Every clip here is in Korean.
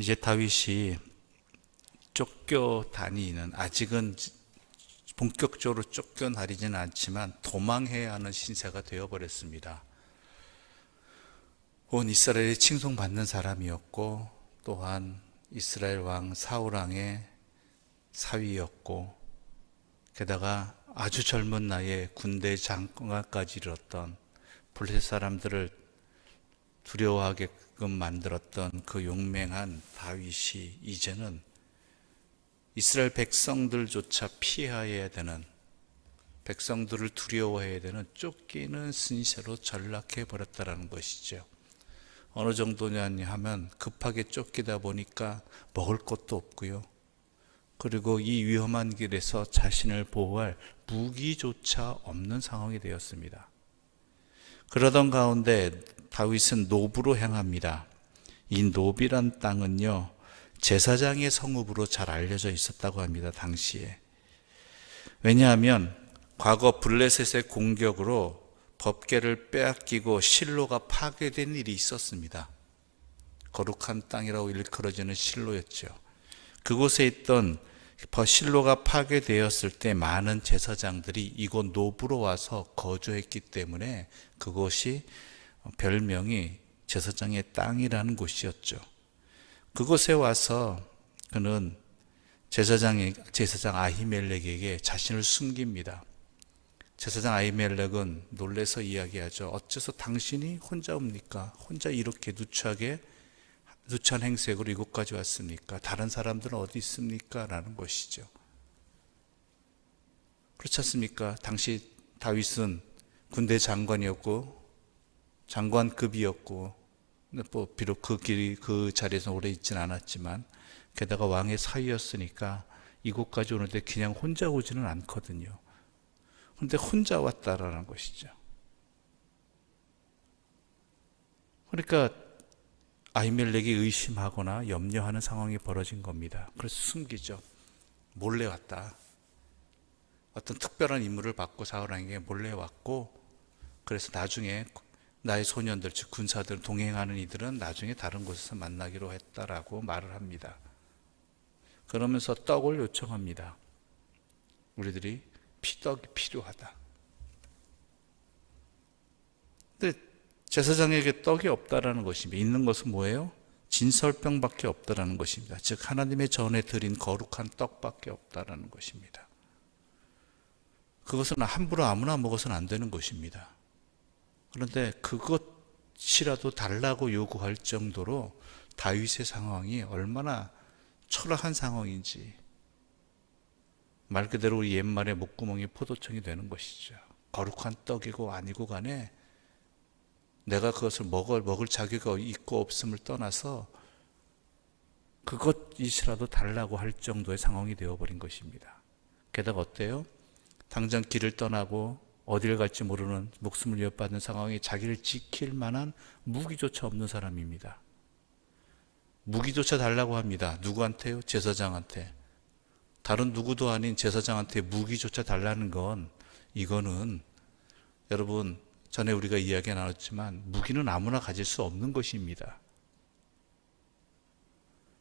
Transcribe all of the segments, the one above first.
이제 다윗이 쫓겨다니는, 아직은 본격적으로 쫓겨다니지는 않지만 도망해야 하는 신세가 되어버렸습니다. 온 이스라엘이 칭송받는 사람이었고, 또한 이스라엘 왕 사울 왕의 사위였고, 게다가 아주 젊은 나이에 군대 장관까지 이뤘던, 블레셋 사람들을 두려워하게끔 만들었던 그 용맹한 다윗이 이제는 이스라엘 백성들조차 피해야 되는, 백성들을 두려워해야 되는 쫓기는 신세로 전락해 버렸다는 것이죠. 어느 정도냐 하면 급하게 쫓기다 보니까 먹을 것도 없고요, 그리고 이 위험한 길에서 자신을 보호할 무기조차 없는 상황이 되었습니다. 그러던 가운데 다윗은 노브로 향합니다. 이 노비란 땅은요, 제사장의 성읍으로 잘 알려져 있었다고 합니다, 당시에. 왜냐하면 과거 블레셋의 공격으로 법궤를 빼앗기고 실로가 파괴된 일이 있었습니다. 거룩한 땅이라고 일컬어지는 실로였죠. 그곳에 있던 실로가 파괴되었을 때 많은 제사장들이 이곳 노브로 와서 거주했기 때문에 그곳이 별명이 제사장의 땅이라는 곳이었죠. 그곳에 와서 그는 제사장 아히멜렉에게 자신을 숨깁니다. 제사장 아히멜렉은 놀라서 이야기하죠. 어째서 당신이 혼자 옵니까? 혼자 이렇게 누추한 행색으로 이곳까지 왔습니까? 다른 사람들은 어디 있습니까? 라는 것이죠. 그렇지 않습니까? 당시 다윗은 군대 장관이었고 장관급이었고, 비록 그 자리에서 오래 있지는 않았지만, 게다가 왕의 사위였으니까 이곳까지 오는데 그냥 혼자 오지는 않거든요. 그런데 혼자 왔다라는 것이죠. 그러니까 아히멜렉이 의심하거나 염려하는 상황이 벌어진 겁니다. 그래서 숨기죠. 몰래 왔다. 어떤 특별한 임무를 받고 사울왕에게 몰래 왔고, 그래서 나중에 나의 소년들, 즉 군사들, 동행하는 이들은 나중에 다른 곳에서 만나기로 했다라고 말을 합니다. 그러면서 떡을 요청합니다. 우리들이 떡이 필요하다. 근데 제사장에게 떡이 없다라는 것입니다. 있는 것은 뭐예요? 진설병밖에 없다라는 것입니다. 즉 하나님의 전에 드린 거룩한 떡밖에 없다라는 것입니다. 그것은 함부로 아무나 먹어서는 안 되는 것입니다. 그런데 그것이라도 달라고 요구할 정도로 다윗의 상황이 얼마나 초라한 상황인지, 말 그대로 우리 옛말에 목구멍이 포도청이 되는 것이죠. 거룩한 떡이고 아니고 간에 내가 그것을 먹을 자격이 있고 없음을 떠나서 그것이라도 달라고 할 정도의 상황이 되어버린 것입니다. 게다가 어때요? 당장 길을 떠나고 어딜 갈지 모르는, 목숨을 위협받는 상황에 자기를 지킬 만한 무기조차 없는 사람입니다. 무기조차 달라고 합니다. 누구한테요? 제사장한테. 다른 누구도 아닌 제사장한테 무기조차 달라는 건, 이거는 여러분 전에 우리가 이야기 나눴지만 무기는 아무나 가질 수 없는 것입니다.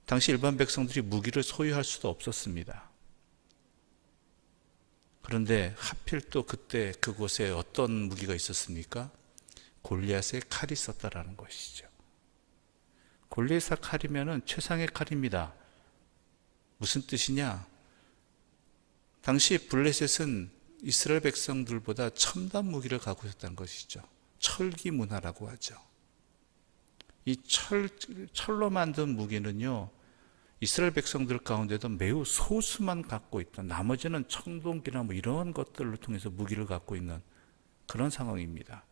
당시 일반 백성들이 무기를 소유할 수도 없었습니다. 그런데 하필 또 그때 그곳에 어떤 무기가 있었습니까? 골리앗의 칼이 있었다라는 것이죠. 골리앗의 칼이면은 최상의 칼입니다. 무슨 뜻이냐? 당시 블레셋은 이스라엘 백성들보다 첨단 무기를 갖고 있었다는 것이죠. 철기 문화라고 하죠. 이 철로 만든 무기는요, 이스라엘 백성들 가운데도 매우 소수만 갖고 있던, 나머지는 청동기나 이런 것들을 통해서 무기를 갖고 있는 그런 상황입니다.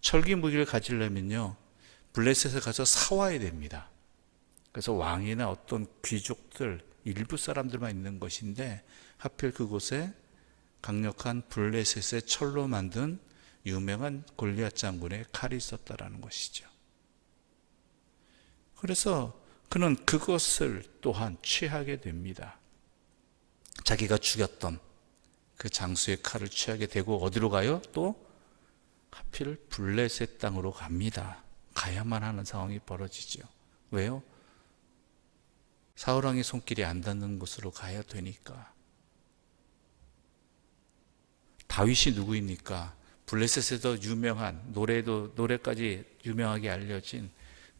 철기 무기를 가지려면요, 블레셋에 가서 사와야 됩니다. 그래서 왕이나 어떤 귀족들, 일부 사람들만 있는 것인데, 하필 그곳에 강력한 블레셋의 철로 만든 유명한 골리앗 장군의 칼이 있었다라는 것이죠. 그래서 그는 그것을 또한 취하게 됩니다. 자기가 죽였던 그 장수의 칼을 취하게 되고 어디로 가요? 또 하필 블레셋 땅으로 갑니다. 가야만 하는 상황이 벌어지죠. 왜요? 사울왕의 손길이 안 닿는 곳으로 가야 되니까. 다윗이 누구입니까? 블레셋에서 유명한, 노래까지 유명하게 알려진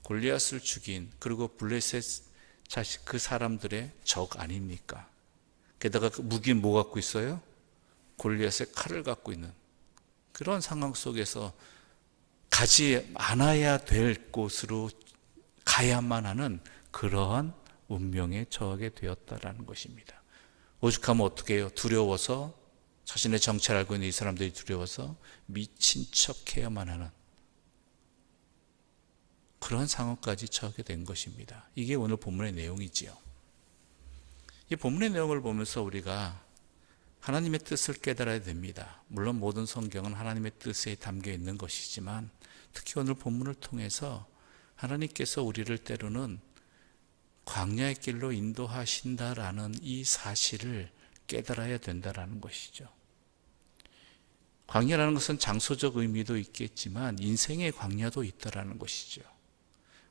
골리앗을 죽인, 그리고 블레셋 자식 그 사람들의 적 아닙니까? 게다가 그 무기는 뭐 갖고 있어요? 골리앗의 칼을 갖고 있는 그런 상황 속에서 가지 않아야 될 곳으로 가야만 하는 그러한 운명에 처하게 되었다라는 것입니다. 오죽하면 어떻게 해요? 두려워서, 자신의 정체를 알고 있는 이 사람들이 두려워서 미친 척 해야만 하는 그런 상황까지 처하게 된 것입니다. 이게 오늘 본문의 내용이지요. 이 본문의 내용을 보면서 우리가 하나님의 뜻을 깨달아야 됩니다. 물론 모든 성경은 하나님의 뜻에 담겨 있는 것이지만 특히 오늘 본문을 통해서 하나님께서 우리를 때로는 광야의 길로 인도하신다라는 이 사실을 깨달아야 된다라는 것이죠. 광야라는 것은 장소적 의미도 있겠지만 인생의 광야도 있다라는 것이죠.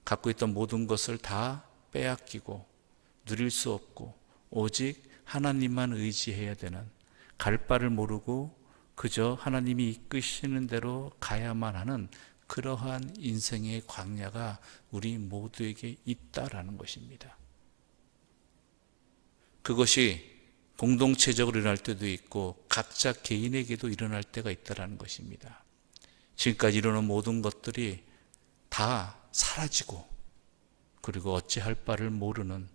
갖고 있던 모든 것을 다 빼앗기고 누릴 수 없고 오직 하나님만 의지해야 되는, 갈 바를 모르고 그저 하나님이 이끄시는 대로 가야만 하는 그러한 인생의 광야가 우리 모두에게 있다라는 것입니다. 그것이 공동체적으로 일어날 때도 있고 각자 개인에게도 일어날 때가 있다라는 것입니다. 지금까지 이루는 모든 것들이 다 사라지고, 그리고 어찌할 바를 모르는,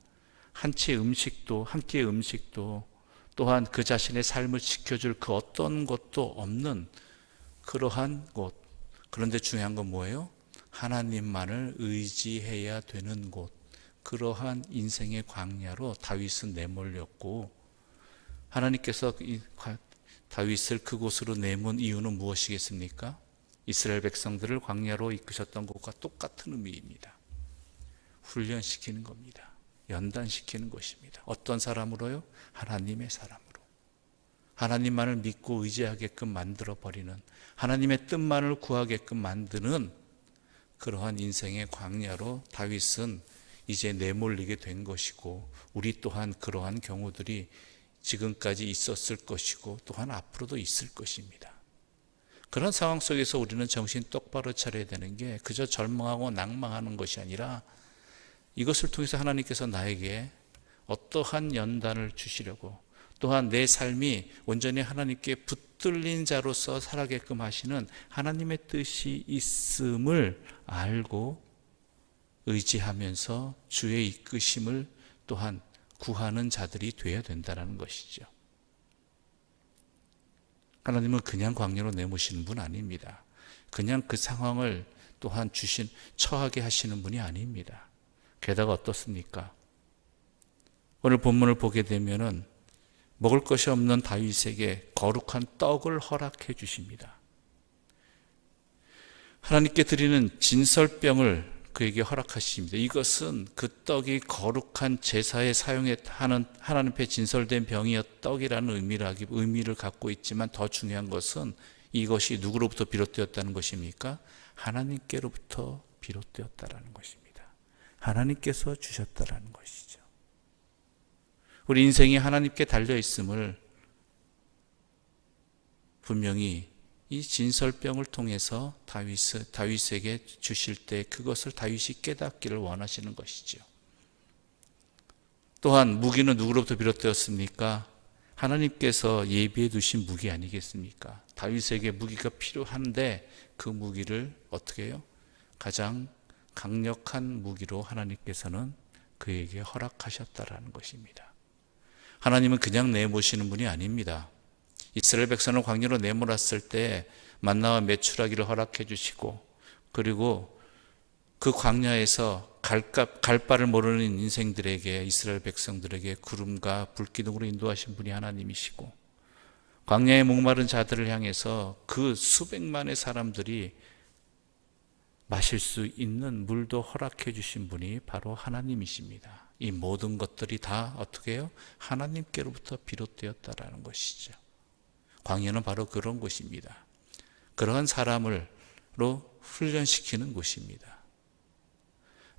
한 끼의 음식도 또한 그 자신의 삶을 지켜줄 그 어떤 것도 없는 그러한 곳. 그런데 중요한 건 뭐예요? 하나님만을 의지해야 되는 곳. 그러한 인생의 광야로 다윗은 내몰렸고, 하나님께서 다윗을 그곳으로 내몬 이유는 무엇이겠습니까? 이스라엘 백성들을 광야로 이끄셨던 것과 똑같은 의미입니다. 훈련시키는 겁니다. 연단시키는 것입니다. 어떤 사람으로요? 하나님의 사람으로. 하나님만을 믿고 의지하게끔 만들어버리는, 하나님의 뜻만을 구하게끔 만드는 그러한 인생의 광야로 다윗은 이제 내몰리게 된 것이고, 우리 또한 그러한 경우들이 지금까지 있었을 것이고 또한 앞으로도 있을 것입니다. 그런 상황 속에서 우리는 정신 똑바로 차려야 되는 게 그저 절망하고 낭망하는 것이 아니라 이것을 통해서 하나님께서 나에게 어떠한 연단을 주시려고, 또한 내 삶이 온전히 하나님께 붙들린 자로서 살아게끔 하시는 하나님의 뜻이 있음을 알고 의지하면서 주의 이끄심을 또한 구하는 자들이 되어야 된다는 것이죠. 하나님은 그냥 광야로 내모시는 분 아닙니다. 그냥 그 상황을 또한 처하게 하시는 분이 아닙니다. 게다가 어떻습니까? 오늘 본문을 보게 되면은 먹을 것이 없는 다윗에게 거룩한 떡을 허락해 주십니다. 하나님께 드리는 진설병을 그에게 허락하십니다. 이것은 그 떡이 거룩한 제사에 사용하는 하나님 앞에 진설된 병이었 떡이라는 의미를 갖고 있지만, 더 중요한 것은 이것이 누구로부터 비롯되었다는 것입니까? 하나님께로부터 비롯되었다라는 것입니다. 하나님께서 주셨다라는 것이죠. 우리 인생이 하나님께 달려 있음을 분명히 이 진설병을 통해서 다윗에게 주실 때 그것을 다윗이 깨닫기를 원하시는 것이죠. 또한 무기는 누구로부터 비롯되었습니까? 하나님께서 예비해 두신 무기 아니겠습니까? 다윗에게 무기가 필요한데 그 무기를 어떻게 해요? 가장 강력한 무기로 하나님께서는 그에게 허락하셨다라는 것입니다. 하나님은 그냥 내모시는 분이 아닙니다. 이스라엘 백성을 광야로 내몰았을 때 만나와 메추라기를 허락해 주시고, 그리고 그 광야에서 갈 바를 모르는 인생들에게, 이스라엘 백성들에게 구름과 불기둥으로 인도하신 분이 하나님이시고, 광야에 목마른 자들을 향해서 그 수백만의 사람들이 마실 수 있는 물도 허락해 주신 분이 바로 하나님이십니다. 이 모든 것들이 다 어떻게 해요? 하나님께로부터 비롯되었다라는 것이죠. 광야는 바로 그런 곳입니다. 그러한 사람으로 훈련시키는 곳입니다.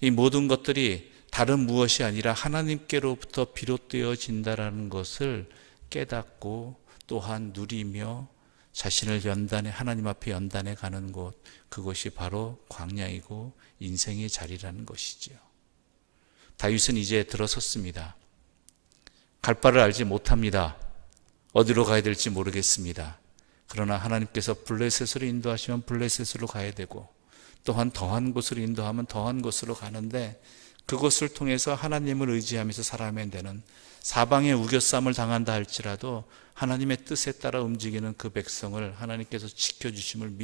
이 모든 것들이 다른 무엇이 아니라 하나님께로부터 비롯되어진다라는 것을 깨닫고 또한 누리며 자신을 연단해 하나님 앞에 연단해 가는 곳, 그것이 바로 광야이고 인생의 자리라는 것이지요. 다윗은 이제 들어섰습니다. 갈 바를 알지 못합니다. 어디로 가야 될지 모르겠습니다. 그러나 하나님께서 블레셋으로 인도하시면 블레셋으로 가야 되고, 또한 더한 곳으로 인도하면 더한 곳으로 가는데, 그것을 통해서 하나님을 의지하면서 살아가면 되는, 사방에 우겨쌈을 당한다 할지라도 하나님의 뜻에 따라 움직이는 그 백성을 하나님께서 지켜주심을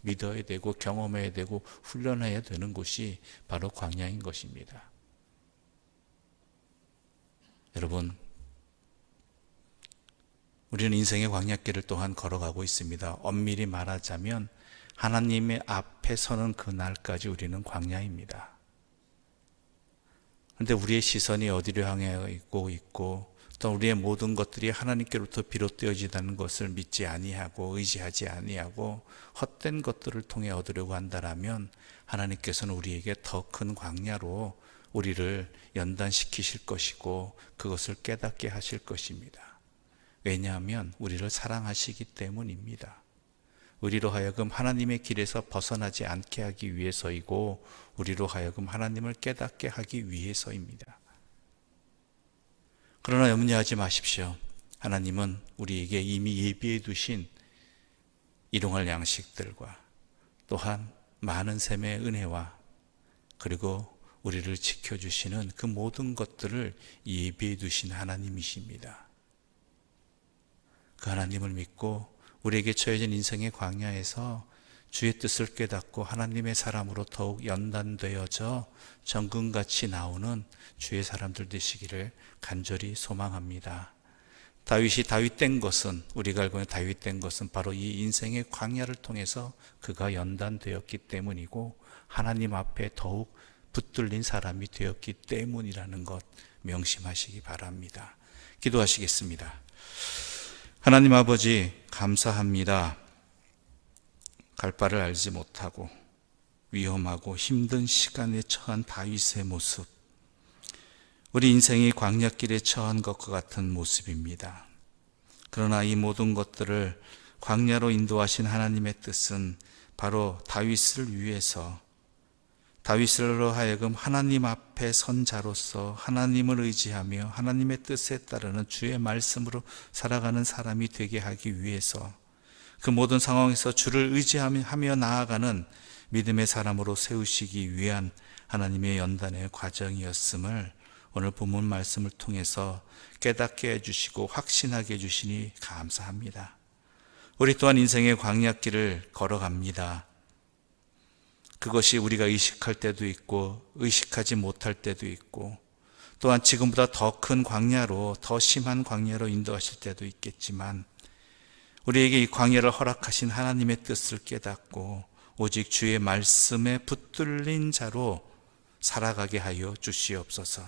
믿어야 되고 경험해야 되고 훈련해야 되는 곳이 바로 광야인 것입니다. 여러분, 우리는 인생의 광야길을 또한 걸어가고 있습니다. 엄밀히 말하자면 하나님의 앞에 서는 그날까지 우리는 광야입니다. 그런데 우리의 시선이 어디로 향해 있고 또 우리의 모든 것들이 하나님께로부터 비롯되어지다는 것을 믿지 아니하고 의지하지 아니하고 헛된 것들을 통해 얻으려고 한다면 하나님께서는 우리에게 더 큰 광야로 우리를 연단시키실 것이고 그것을 깨닫게 하실 것입니다. 왜냐하면 우리를 사랑하시기 때문입니다. 우리로 하여금 하나님의 길에서 벗어나지 않게 하기 위해서이고 우리로 하여금 하나님을 깨닫게 하기 위해서입니다. 그러나 염려하지 마십시오. 하나님은 우리에게 이미 예비해 두신 일용할 양식들과 또한 많은 샘의 은혜와 그리고 우리를 지켜주시는 그 모든 것들을 예비해 두신 하나님이십니다. 그 하나님을 믿고 우리에게 처해진 인생의 광야에서 주의 뜻을 깨닫고 하나님의 사람으로 더욱 연단되어져 정금같이 나오는 주의 사람들 되시기를 간절히 소망합니다. 다윗이 다윗된 것은, 우리가 알고 있는 다윗된 것은 바로 이 인생의 광야를 통해서 그가 연단되었기 때문이고 하나님 앞에 더욱 붙들린 사람이 되었기 때문이라는 것 명심하시기 바랍니다. 기도하시겠습니다. 하나님 아버지, 감사합니다. 갈 바를 알지 못하고 위험하고 힘든 시간에 처한 다윗의 모습, 우리 인생이 광야길에 처한 것과 같은 모습입니다. 그러나 이 모든 것들을 광야로 인도하신 하나님의 뜻은 바로 다윗을 위해서, 다윗으로 하여금 하나님 앞에 선 자로서 하나님을 의지하며 하나님의 뜻에 따르는 주의 말씀으로 살아가는 사람이 되게 하기 위해서, 그 모든 상황에서 주를 의지하며 나아가는 믿음의 사람으로 세우시기 위한 하나님의 연단의 과정이었음을 오늘 본문 말씀을 통해서 깨닫게 해주시고 확신하게 해주시니 감사합니다. 우리 또한 인생의 광야길을 걸어갑니다. 그것이 우리가 의식할 때도 있고 의식하지 못할 때도 있고 또한 지금보다 더 큰 광야로, 더 심한 광야로 인도하실 때도 있겠지만 우리에게 이 광야를 허락하신 하나님의 뜻을 깨닫고 오직 주의 말씀에 붙들린 자로 살아가게 하여 주시옵소서.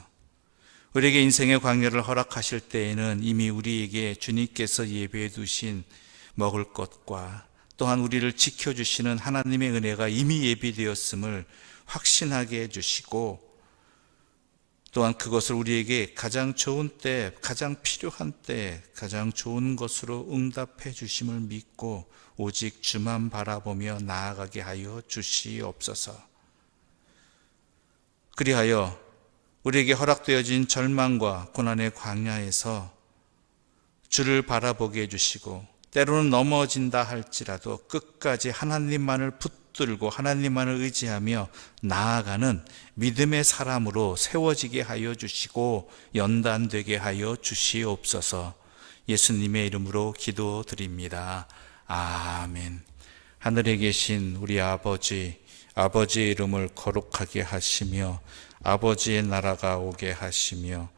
우리에게 인생의 광야를 허락하실 때에는 이미 우리에게 주님께서 예배해 두신 먹을 것과 또한 우리를 지켜주시는 하나님의 은혜가 이미 예비되었음을 확신하게 해주시고 또한 그것을 우리에게 가장 좋은 때, 가장 필요한 때 가장 좋은 것으로 응답해 주심을 믿고 오직 주만 바라보며 나아가게 하여 주시옵소서. 그리하여 우리에게 허락되어진 절망과 고난의 광야에서 주를 바라보게 해주시고 때로는 넘어진다 할지라도 끝까지 하나님만을 붙들고 하나님만을 의지하며 나아가는 믿음의 사람으로 세워지게 하여 주시고 연단되게 하여 주시옵소서. 예수님의 이름으로 기도드립니다. 아멘. 하늘에 계신 우리 아버지, 아버지의 이름을 거룩하게 하시며 아버지의 나라가 오게 하시며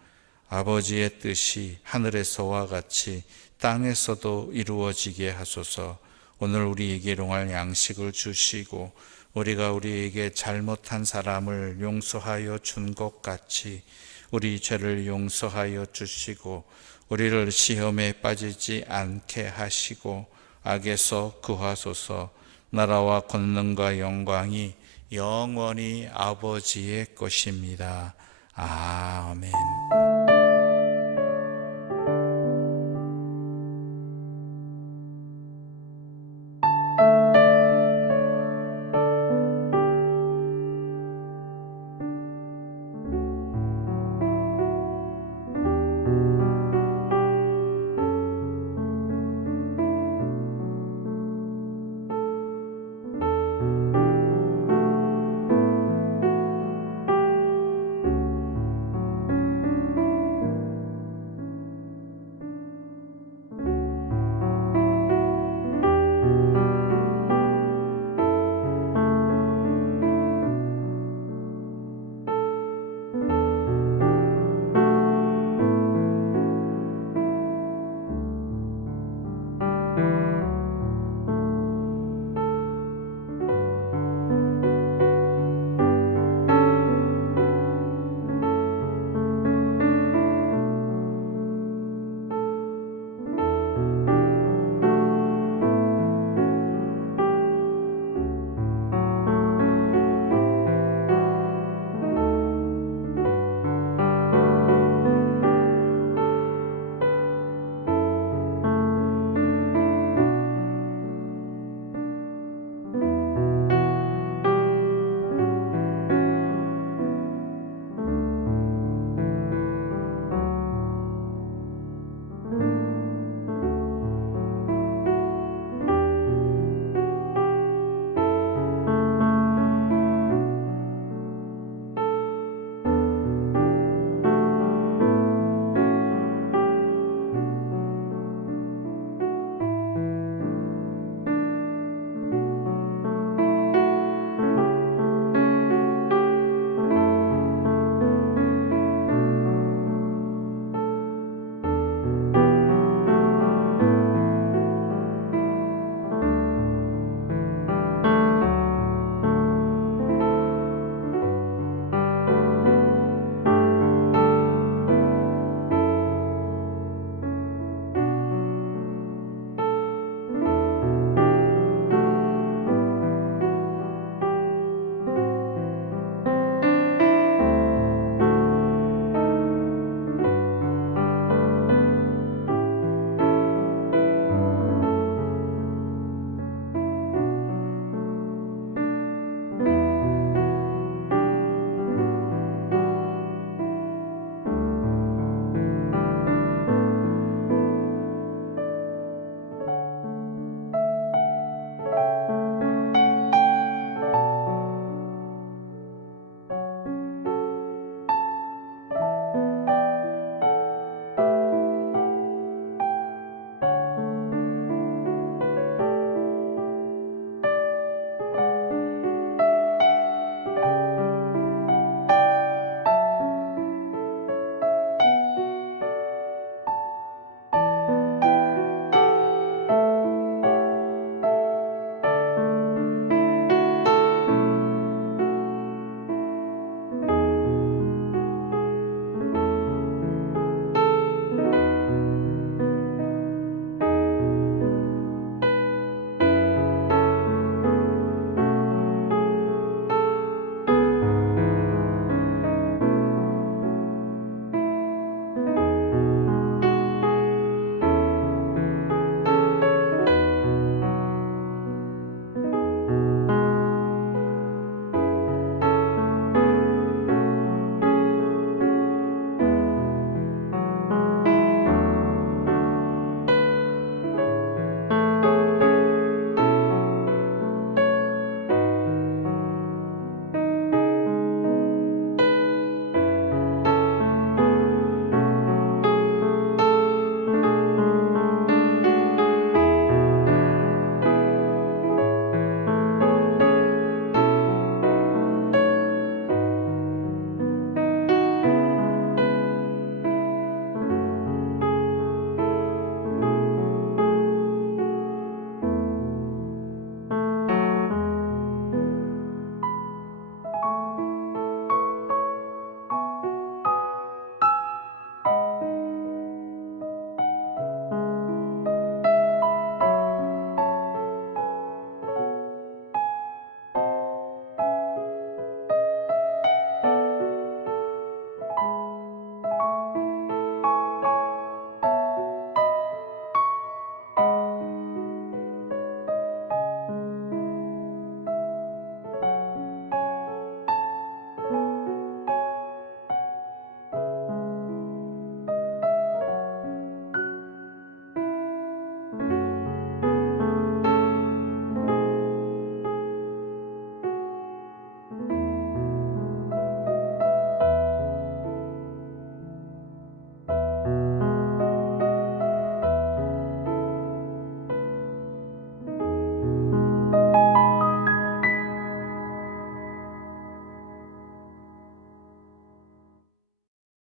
아버지의 뜻이 하늘에서와 같이 땅에서도 이루어지게 하소서. 오늘 우리에게 일용할 양식을 주시고 우리가 우리에게 잘못한 사람을 용서하여 준 것 같이 우리 죄를 용서하여 주시고 우리를 시험에 빠지지 않게 하시고 악에서 구하소서. 나라와 권능과 영광이 영원히 아버지의 것입니다. 아멘.